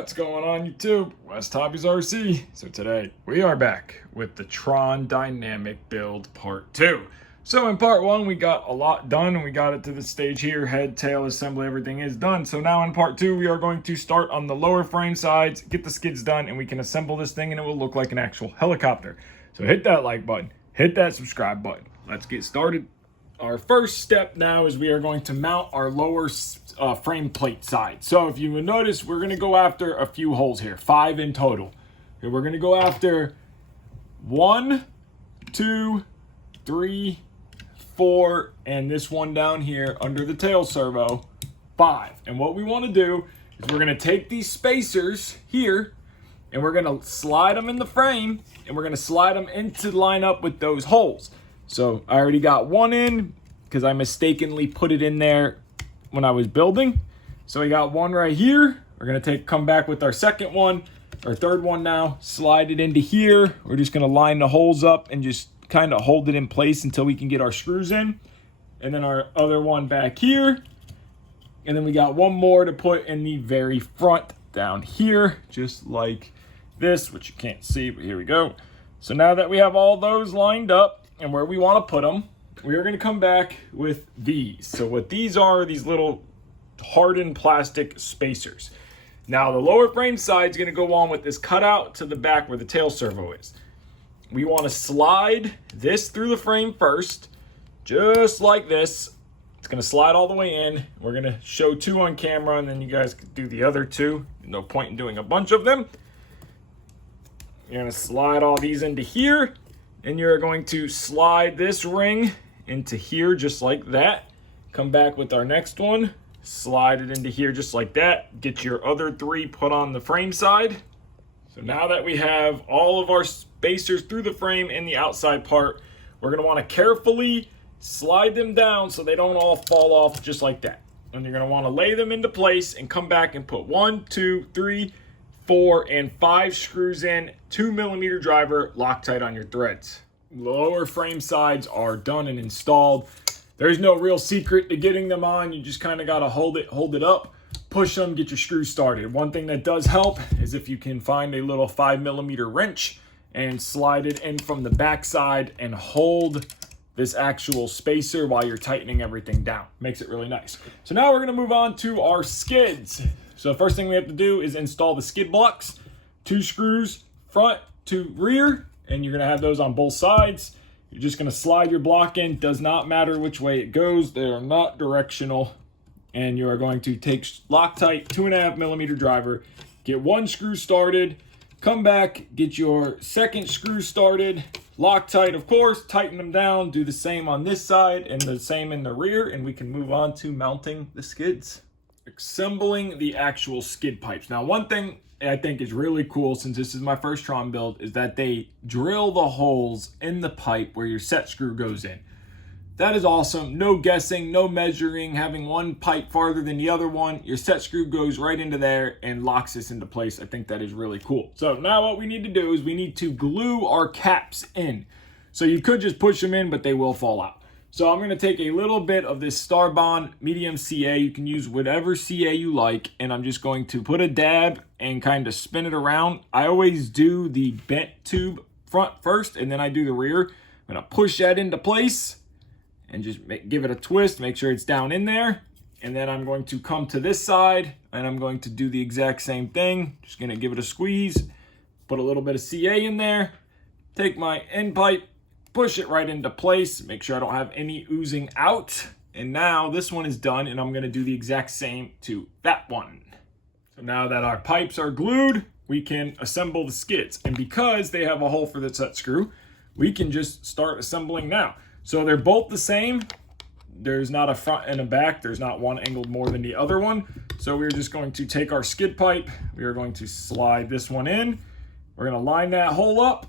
What's going on YouTube? WestHobbiesRC. So today we are back with the Tron Dynamic build part 2. So in part 1 we got a lot done and we got it to the stage here. Head, tail, assembly, everything is done. So now in part 2 we are going to start on the lower frame sides, get the skids done, and we can assemble this thing and it will look like an actual helicopter. So hit that like button, hit that subscribe button. Let's get started. Our first step now is we are going to mount our lower frame plate side. So if you will notice, we're going to go after a few holes here, 5 in total. Okay, we're going to go after 1, 2, 3, 4, and this one down here under the tail servo, 5. And what we want to do is we're going to take these spacers here and we're going to slide them in the frame and we're going to slide them into line up with those holes. So I already got one in because I mistakenly put it in there when I was building. So we got one right here. We're gonna come back with our second one, our third one now, slide it into here. We're just gonna line the holes up and just kind of hold it in place until we can get our screws in. And then our other one back here. And then we got one more to put in the very front down here, just like this, which you can't see, but here we go. So now that we have all those lined up, and where we want to put them, we are going to come back with these. So what these are these little hardened plastic spacers. Now the lower frame side is going to go on with this cutout to the back where the tail servo is. We want to slide this through the frame first, just like this. It's going to slide all the way in. We're going to show 2 on camera, and then you guys can do the other 2. No point in doing a bunch of them. You're going to slide all these into here. And you're going to slide this ring into here just like that. Come back with our next one, slide it into here just like that. Get your other 3 put on the frame side. So now that we have all of our spacers through the frame and the outside part, we're going to want to carefully slide them down so they don't all fall off just like that. And you're going to want to lay them into place and come back and put 1, 2, 3, 4, and 5 screws in, 2mm driver, Loctite on your threads. Lower frame sides are done and installed. There's no real secret to getting them on. You just kind of got to hold it up, push them, get your screws started. One thing that does help is if you can find a little 5mm wrench and slide it in from the back side and hold this actual spacer while you're tightening everything down. Makes it really nice. So now we're going to move on to our skids. So the first thing we have to do is install the skid blocks, 2 screws, front to rear, and you're gonna have those on both sides. You're just gonna slide your block in, does not matter which way it goes, they are not directional. And you are going to take Loctite, 2.5mm driver, get 1 screw started, come back, get your second screw started, Loctite of course, tighten them down, do the same on this side and the same in the rear, and we can move on to mounting the skids. Assembling the actual skid pipes. Now one thing I think is really cool, since this is my first Tron build, is that they drill the holes in the pipe where your set screw goes in. That is awesome. No guessing, no measuring, having one pipe farther than the other one. Your set screw goes right into there and locks this into place. I think that is really cool. So now what we need to do is we need to glue our caps in. So you could just push them in, but they will fall out. So I'm going to take a little bit of this Star Bond medium CA. You can use whatever CA you like. And I'm just going to put a dab and kind of spin it around. I always do the bent tube front first, and then I do the rear. I'm going to push that into place and just give it a twist. Make sure it's down in there. And then I'm going to come to this side and I'm going to do the exact same thing. Just going to give it a squeeze. Put a little bit of CA in there. Take my end pipe. Push it right into place, make sure I don't have any oozing out. And now this one is done and I'm gonna do the exact same to that one. So now that our pipes are glued, we can assemble the skids. And because they have a hole for the set screw, we can just start assembling now. So they're both the same. There's not a front and a back. There's not one angled more than the other one. So we're just going to take our skid pipe. We are going to slide this one in. We're gonna line that hole up.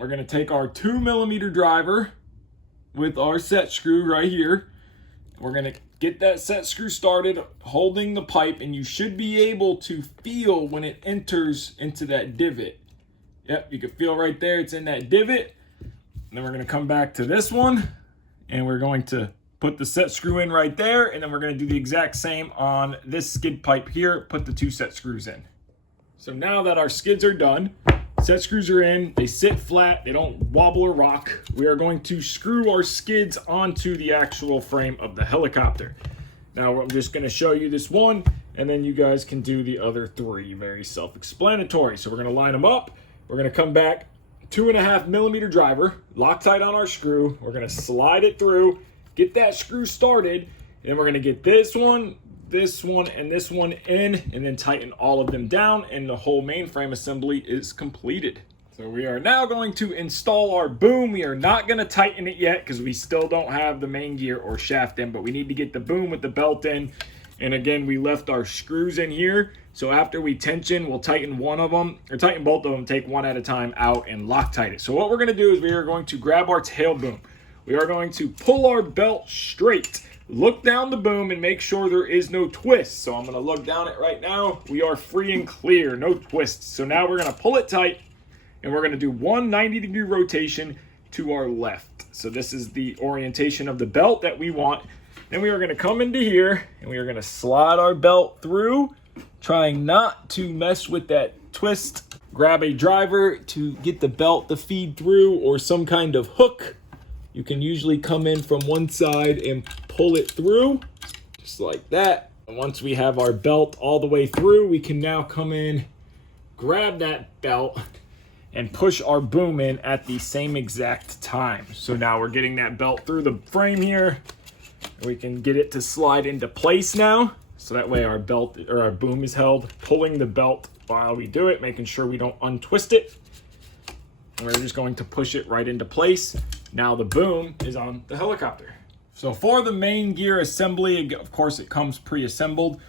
We're going to take our 2mm driver with our set screw right here. We're going to get that set screw started holding the pipe, and you should be able to feel when it enters into that divot. Yep, you can feel right there it's in that divot. And then we're going to come back to this one and we're going to put the set screw in right there, and then we're going to do the exact same on this skid pipe here. Put the 2 set screws in. So now that our skids are done, set screws are in, they sit flat, they don't wobble or rock. We are going to screw our skids onto the actual frame of the helicopter. Now I'm just going to show you this one, and then you guys can do the other three. Very self-explanatory. So we're going to line them up. We're going to come back 2.5mm driver, Loctite on our screw. We're going to slide it through, get that screw started, and then we're going to get this one, and this one in, and then tighten all of them down, and the whole mainframe assembly is completed. So we are now going to install our boom. We are not going to tighten it yet because we still don't have the main gear or shaft in, but we need to get the boom with the belt in. And again, we left our screws in here. So after we tension, we'll tighten one of them, or tighten both of them, take one at a time out and Loctite it. So what we're going to do is we are going to grab our tail boom. We are going to pull our belt straight. Look down the boom and make sure there is no twist. So I'm going to look down it right now. We are free and clear, no twists. So now we're going to pull it tight, and we're going to do one 90-degree rotation to our left. So this is the orientation of the belt that we want. Then we are going to come into here, and we are going to slide our belt through, trying not to mess with that twist. Grab a driver to get the belt to feed through, or some kind of hook. You can usually come in from one side and pull it through, just like that. And once we have our belt all the way through, we can now come in, grab that belt, and push our boom in at the same exact time. So now we're getting that belt through the frame here. We can get it to slide into place now. So that way our belt or our boom is held, pulling the belt while we do it, making sure we don't untwist it. And we're just going to push it right into place. Now the boom is on the helicopter. So for the main gear assembly, of course it comes pre-assembled.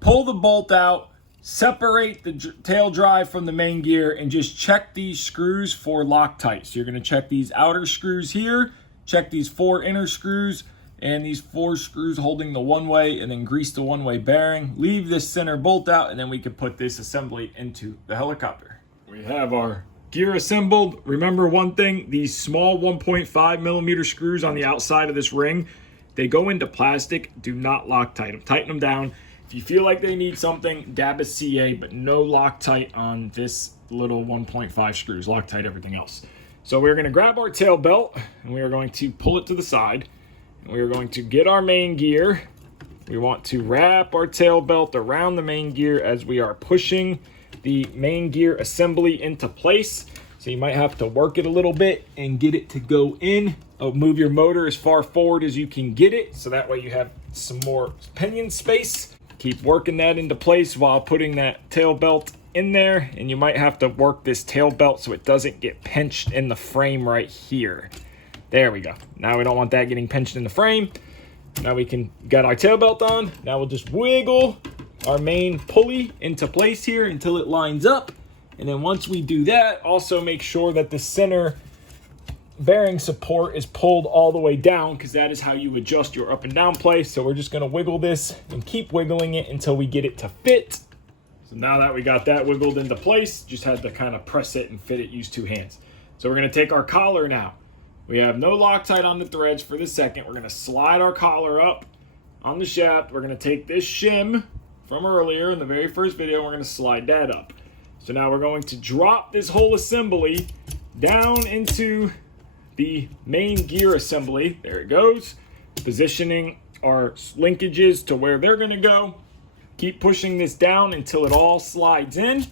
Pull the bolt out, separate the tail drive from the main gear, and just check these screws for Loctite. So you're going to check these outer screws here, check these 4 inner screws, and these 4 screws holding the one-way, and then grease the one-way bearing. Leave this center bolt out, and then we can put this assembly into the helicopter. We have our gear assembled. Remember one thing, these small 1.5mm screws on the outside of this ring, they go into plastic. Do not Loctite them. Tighten them down. If you feel like they need something, dab a CA, but no Loctite on this little 1.5 screws. Loctite everything else. So we're going to grab our tail belt, and we are going to pull it to the side. And we are going to get our main gear. We want to wrap our tail belt around the main gear as we are pushing the main gear assembly into place. So you might have to work it a little bit and get it to go in. Move your motor as far forward as you can get it, so that way you have some more pinion space. Keep working that into place while putting that tail belt in there, and you might have to work this tail belt so it doesn't get pinched in the frame right here. There we go. Now we don't want that getting pinched in the frame. Now we can got our tail belt on. Now we'll just wiggle our main pulley into place here until it lines up. And then once we do that, also make sure that the center bearing support is pulled all the way down, because that is how you adjust your up and down place. So we're just going to wiggle this and keep wiggling it until we get it to fit. So now that we got that wiggled into place, just had to kind of press it and fit it, use 2 hands. So we're going to take our collar now. We have no Loctite on the threads for the second. We're going to slide our collar up on the shaft. We're going to take this shim from earlier in the very first video, and we're going to slide that up. So now we're going to drop this whole assembly down into the main gear assembly. There it goes. Positioning our linkages to where they're going to go. Keep pushing this down until it all slides in.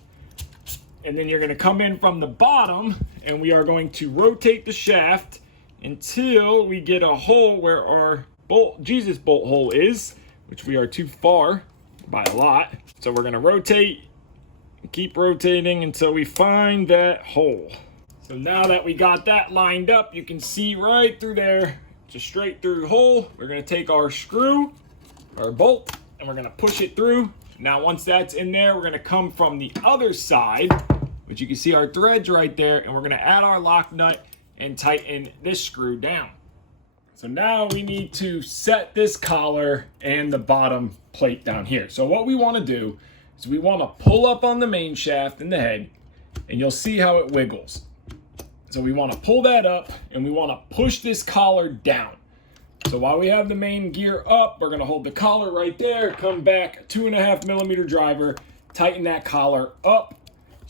And then you're going to come in from the bottom, and we are going to rotate the shaft until we get a hole where our Jesus bolt hole is, which we are too far by a lot. So we're going to rotate, keep rotating until we find that hole. So now that we got that lined up, you can see right through there, it's a straight through hole. We're going to take our screw, our bolt, and we're going to push it through. Now once that's in there, we're going to come from the other side, which you can see our threads right there, and we're going to add our lock nut and tighten this screw down. So now we need to set this collar and the bottom plate down here. So what we want to do is we want to pull up on the main shaft in the head, and you'll see how it wiggles. So we want to pull that up, and we want to push this collar down. So while we have the main gear up, we're going to hold the collar right there, come back, 2.5mm driver, tighten that collar up,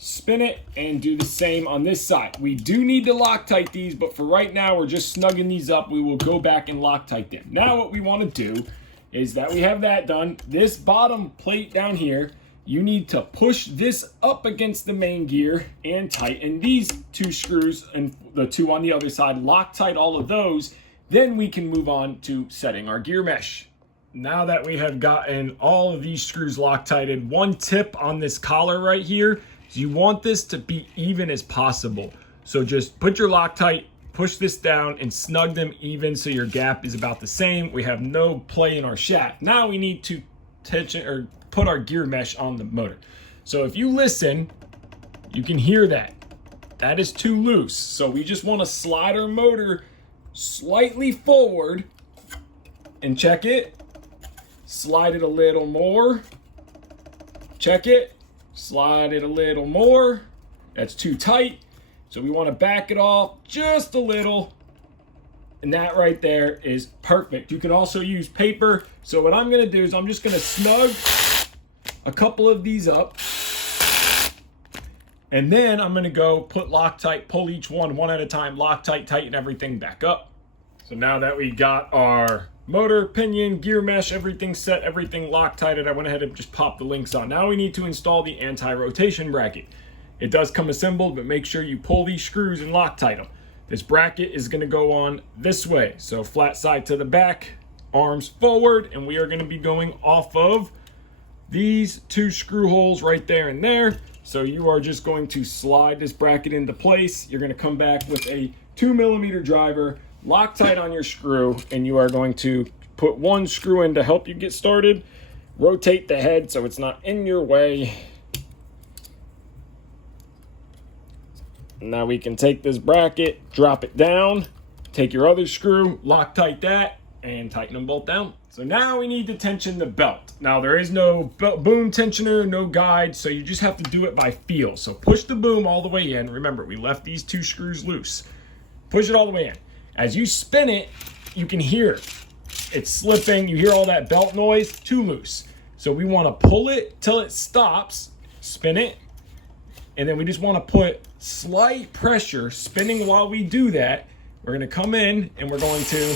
spin it, and do the same on this side. We do need to Loctite these, but for right now, we're just snugging these up. We will go back and Loctite them. Now what we want to do is that we have that done. This bottom plate down here, you need to push this up against the main gear and tighten these two screws and the two on the other side. Loctite all of those. Then we can move on to setting our gear mesh. Now that we have gotten all of these screws Loctited, one tip on this collar right here is you want this to be even as possible. So just put your Loctite, push this down, and snug them even so your gap is about the same. We have no play in our shaft. Now we need to tension or put our gear mesh on the motor. So if you listen, you can hear that. That is too loose. So we just want to slide our motor slightly forward and check it. Slide it a little more. Check it. Slide it a little more. That's too tight. So we want to back it off just a little. And that right there is perfect. You can also use paper. So what I'm going to do is I'm just going to snug a couple of these up. And then I'm going to go put Loctite, pull each one at a time, Loctite, tighten everything back up. So now that we got our motor, pinion, gear mesh, everything set, everything Loctited, I went ahead and just popped the links on. Now we need to install the anti-rotation bracket. It does come assembled, but make sure you pull these screws and Loctite them. This bracket is going to go on this way. So flat side to the back, arms forward, and we are going to be going off of these two screw holes right there and there. So you are just going to slide this bracket into place. You're going to come back with a 2mm driver, Loctite on your screw, and you are going to put one screw in to help you get started. Rotate the head so it's not in your way. Now we can take this bracket, drop it down, take your other screw, Loctite that, and tighten them both down. So now we need to tension the belt. Now there is no boom tensioner, no guide, so you just have to do it by feel. So push the boom all the way in. Remember, we left these two screws loose. Push it all the way in. As you spin it, you can hear it. It's slipping. You hear all that belt noise, too loose. So we want to pull it till it stops, spin it, and then we just want to put slight pressure, spinning while we do that. We're going to come in and we're going to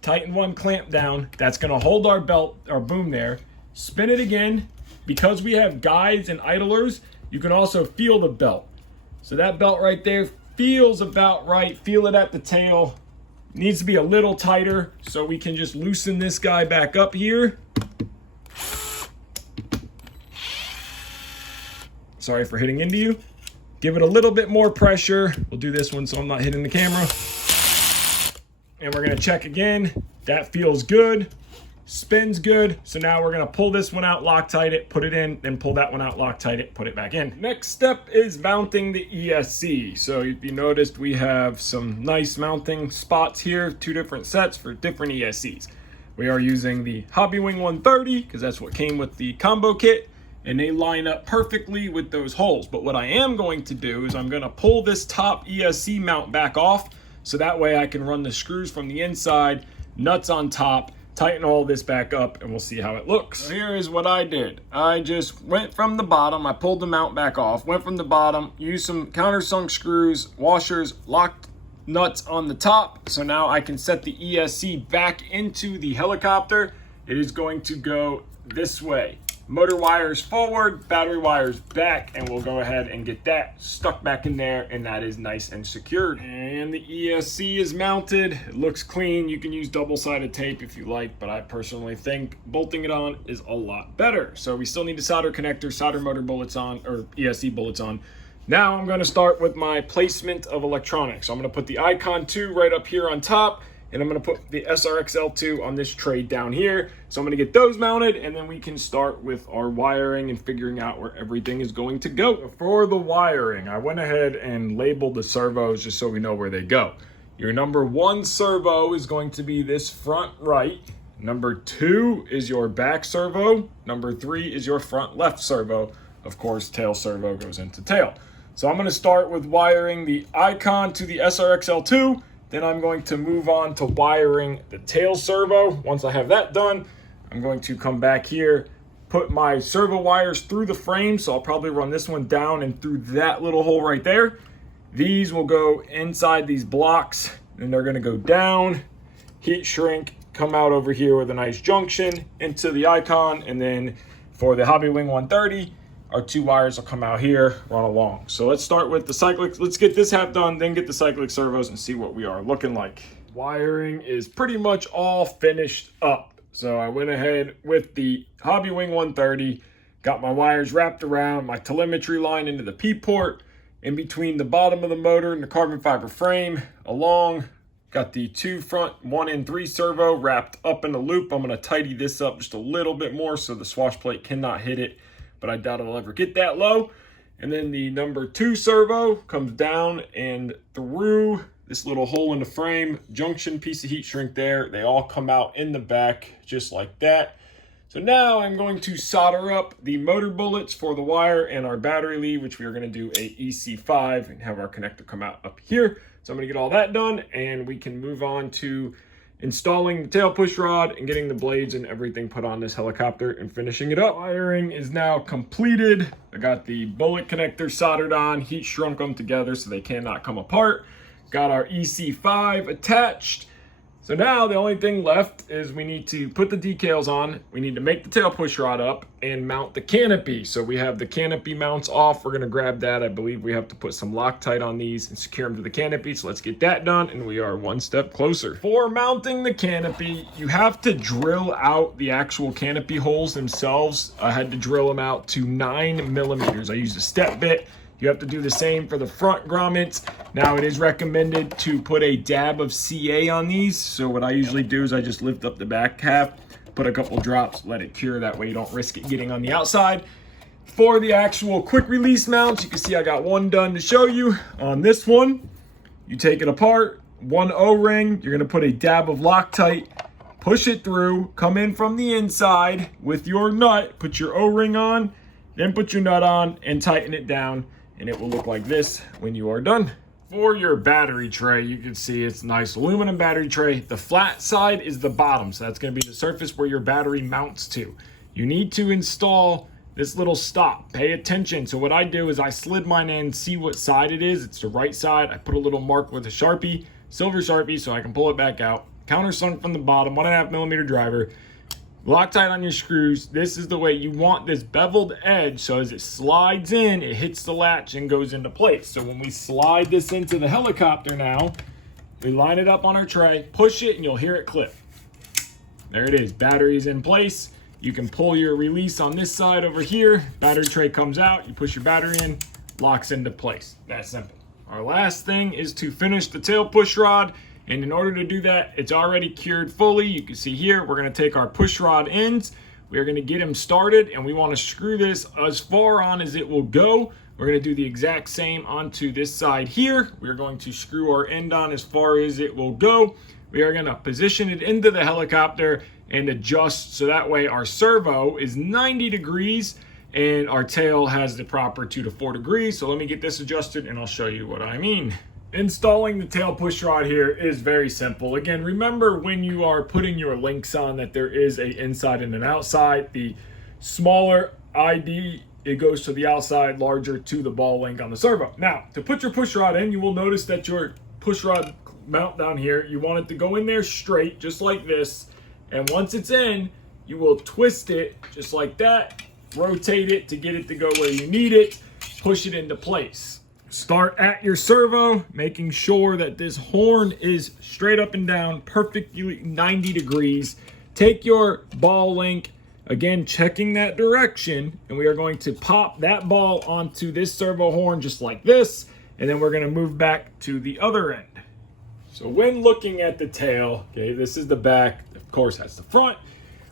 tighten one clamp down. That's going to hold our belt, our boom there. Spin it again. Because we have guides and idlers, you can also feel the belt. So that belt right there feels about right. Feel it at the tail. Needs to be a little tighter, so we can just loosen this guy back up here. Sorry for hitting into you. Give it a little bit more pressure. We'll do this one so I'm not hitting the camera. And we're gonna check again. That feels good. Spins good. So now we're gonna pull this one out, Loctite it, put it in, then pull that one out, Loctite it, put it back in. Next step is mounting the ESC. So if you noticed, we have some nice mounting spots here, two different sets for different ESCs. We are using the Hobbywing 130 because that's what came with the combo kit, and they line up perfectly with those holes. But what I am going to do is I'm gonna pull this top ESC mount back off so that way I can run the screws from the inside, nuts on top, tighten all this back up, and we'll see how it looks. So here is what I did. I just went from the bottom, I pulled the mount back off, went from the bottom, used some countersunk screws, washers, locked nuts on the top. So now I can set the ESC back into the helicopter. It is going to go this way. Motor wires forward, battery wires back, and we'll go ahead and get that stuck back in there, and that is nice and secured. And the ESC is mounted. It looks clean. You can use double-sided tape if you like, but I personally think bolting it on is a lot better. So we still need to solder connector, solder motor bullets on, or ESC bullets on. Now I'm going to start with my placement of electronics. So I'm going to put the Icon 2 right up here on top, and I'm going to put the SRXL2 on this tray down here. So I'm going to get those mounted, and then we can start with our wiring and figuring out where everything is going to go. For the wiring, I went ahead and labeled the servos just so we know where they go. Your number 1 servo is going to be this front right. Number 2 is your back servo. Number 3 is your front left servo. Of course, tail servo goes into tail. So I'm going to start with wiring the Icon to the SRXL2. Then I'm going to move on to wiring the tail servo. Once I have that done, I'm going to come back here, put my servo wires through the frame, so I'll probably run this one down and through that little hole right there. These will go inside these blocks, and they're gonna go down, heat shrink, come out over here with a nice junction into the icon, and then for the Hobby Wing 130, our 2 wires will come out here, run along. So let's start with the cyclic. Let's get this half done, then get the cyclic servos and see what we are looking like. Wiring is pretty much all finished up. So I went ahead with the Hobby Wing 130, got my wires wrapped around my telemetry line into the P port, in between the bottom of the motor and the carbon fiber frame, along. Got the 2 front 1 and 3 servo wrapped up in the loop. I'm gonna tidy this up just a little bit more so the swash plate cannot hit it, but I doubt it'll ever get that low. And then the number 2 servo comes down and through this little hole in the frame, junction piece of heat shrink there. They all come out in the back just like that. So now I'm going to solder up the motor bullets for the wire and our battery lead, which we are going to do a EC5 and have our connector come out up here. So I'm going to get all that done and we can move on to installing the tail push rod and getting the blades and everything put on this helicopter and finishing it up. Wiring is now completed. I got the bullet connector soldered on, heat shrunk them together so they cannot come apart. Got our EC5 attached. So now the only thing left is we need to put the decals on. We need to make the tail push rod up and mount the canopy. So we have the canopy mounts off. We're gonna grab that. I believe we have to put some Loctite on these and secure them to the canopy. So let's get that done and we are one step closer. For mounting the canopy, you have to drill out the actual canopy holes themselves. I had to drill them out to 9 millimeters. I used a step bit. You have to do the same for the front grommets. Now it is recommended to put a dab of CA on these. So what I usually do is I just lift up the back half, put a couple drops, let it cure. That way you don't risk it getting on the outside. For the actual quick release mounts, you can see I got one done to show you. On this one, you take it apart, 1 O-ring, you're gonna put a dab of Loctite, push it through, come in from the inside with your nut, put your O-ring on, then put your nut on and tighten it down. And it will look like this when you are done. For your battery tray, you can see it's a nice aluminum battery tray. The flat side is the bottom, so that's gonna be the surface where your battery mounts to. You need to install this little stop. Pay attention. So what I do is I slid mine in, see what side it is. It's the right side. I put a little mark with a Sharpie, silver Sharpie, so I can pull it back out. Countersunk from the bottom, 1.5 millimeter driver. Loctite on your screws. This is the way you want this beveled edge, so as it slides in, it hits the latch and goes into place. So when we slide this into the helicopter now, we line it up on our tray, push it, and you'll hear it clip. There it is, battery is in place. You can pull your release on this side over here, battery tray comes out, you push your battery in, locks into place. That simple. Our last thing is to finish the tail push rod. And in order to do that, it's already cured fully. You can see here, we're gonna take our push rod ends. We're gonna get them started and we wanna screw this as far on as it will go. We're gonna do the exact same onto this side here. We're going to screw our end on as far as it will go. We are gonna position it into the helicopter and adjust so that way our servo is 90 degrees and our tail has the proper 2 to 4 degrees. So let me get this adjusted and I'll show you what I mean. Installing the tail push rod here is very simple. Again, remember when you are putting your links on that there is a inside and an outside. The smaller ID, it goes to the outside, larger to the ball link on the servo. Now, to put your push rod in, you will notice that your push rod mount down here, you want it to go in there straight, just like this. And once it's in, you will twist it just like that, rotate it to get it to go where you need it, push it into place. Start at your servo, making sure that this horn is straight up and down, perfectly 90 degrees. Take your ball link, again, checking that direction, and we are going to pop that ball onto this servo horn just like this, and then we're gonna move back to the other end. So when looking at the tail, okay, this is the back, of course that's the front.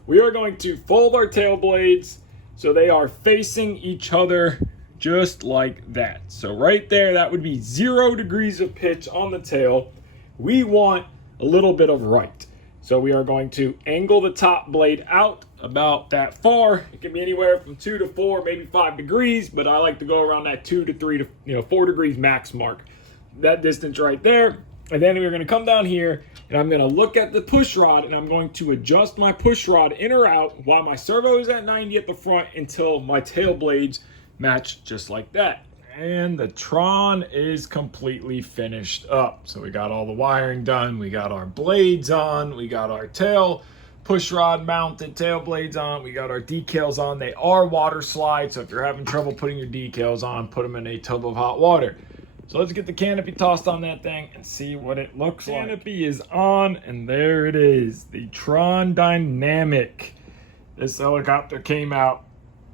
We are going to fold our tail blades so they are facing each other just like that. So right there, that would be 0 degrees of pitch on the tail. We want a little bit of right. So we are going to angle the top blade out about that far. It can be anywhere from 2 to 4, maybe 5 degrees, but I like to go around that 2 to 3 to 4 degrees max mark. That distance right there. And then we're going to come down here and I'm going to look at the push rod and I'm going to adjust my push rod in or out while my servo is at 90 at the front until my tail blades match just like that. And the Tron is completely finished up. So we got all the wiring done, we got our blades on, we got our tail push rod mounted tail blades on, we got our decals on. They are water slide, so if you're having trouble putting your decals on, put them in a tub of hot water. So let's get the canopy tossed on that thing and see what it looks like. Canopy is on, and there it is, the Tron Dynamic. This helicopter came out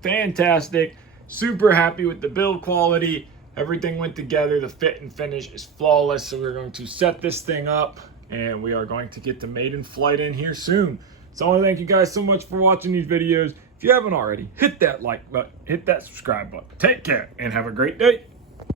fantastic. Super happy with the build quality. Everything went together. The fit and finish is flawless. So we're going to set this thing up, and we are going to get the maiden flight in here soon. So I want to thank you guys so much for watching these videos. If you haven't already, hit that like button, hit that subscribe button. Take care, and have a great day.